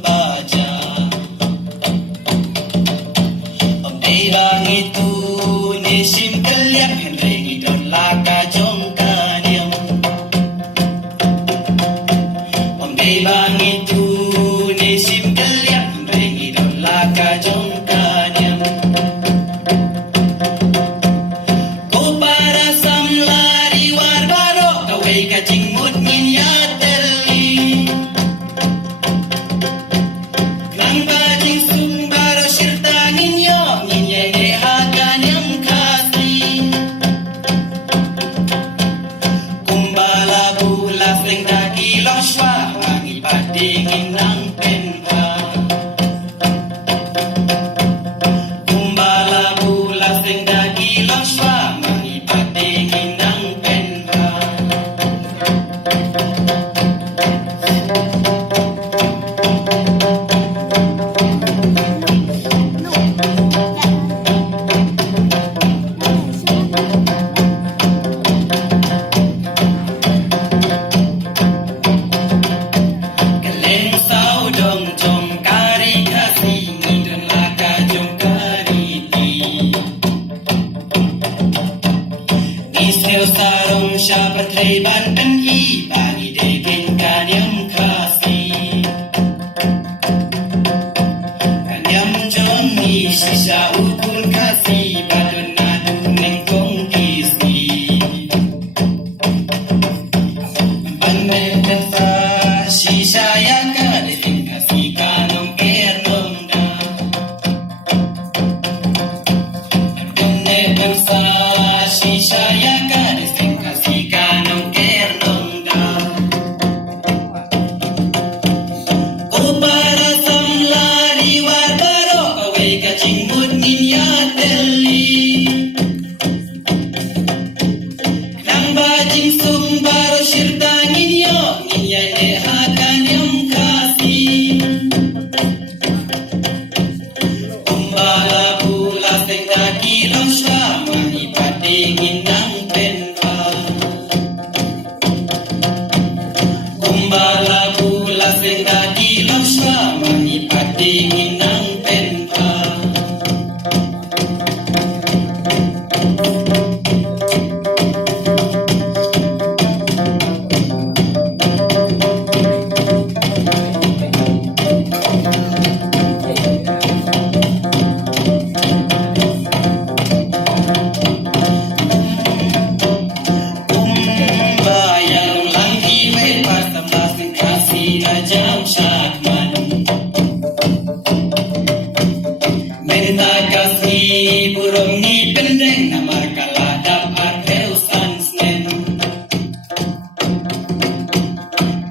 membaca. Bang itu nisim keliak henry don laka jongka diam. Bang itu nisim keliak henry don laka jongka diam. Ko para samlari war baro kawai kacing mut min ya teli. Nang bajing sung baro syirta ninyo ninye hagan yang kasih. Kumbala bula sling dagi loswa wangi patingin nang penpa. Kumbala bula sling dagi loswa wangi patingin nang penpa. Kaleng sao dong jong kari kasih ngidun laka jong kari ti. Isel sarong siapa treban pen i bagi degin kanyam kasih. Kanyam jong ni sisa ukun kasih badun nadu neng kong kisi. Pandai kata sisa yang kadang kasih kanong kenong da. Pandai kata sisa yang kadang kasih kanong kenong da. Ko para samlari war baro kawai kacing mut niya teli. Nang bajing sung baro syirta ninyo ninya hagan yang kasih. Kumbala bula sing dagi loswa mani patingin nang penpa. Kumbala bula sing dagi loswa mani patingin nang penpa. Bayang langki wei pasam lasing kasih ajam syakman. Minta kasih burung ni pendeng namar kalah dapat heusan snen.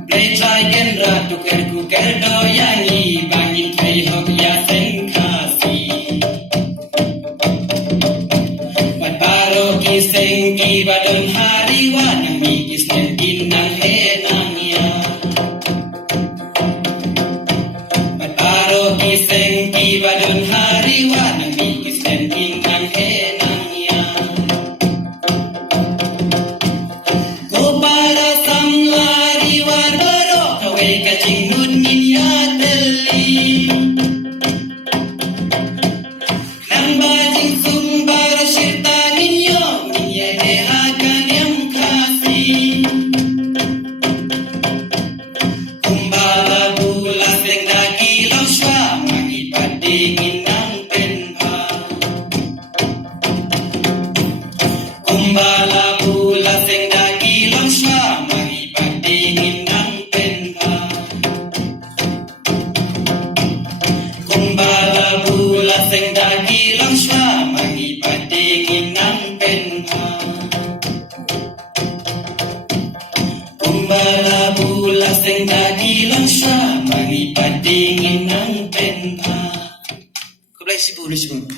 Play try gen ratu kerku kerdo yangi bangin kei hok ya sen kasih. Mat baro kiseng ki badon hariwan yang mikis nen inang henang ya. Mat baro kiseng ki badon hariwan yang mikis nen inang henang ya. Ko para samlari war baro kawai kacing mut min ya teli. Nang bajing sung baro syirta ninyo ninye hagan yang kasih. Kumbala bula sing dagi loswa mangi patingin nang penpa. Kumbala bula sing dagi loswa mangi patingin nang penpa. Kumbala bula sing dagi loswa mangi patingin nang penpa. Kumbala bula sing dagi loswa mangi patingin nang penpa. Kau boleh sibuk.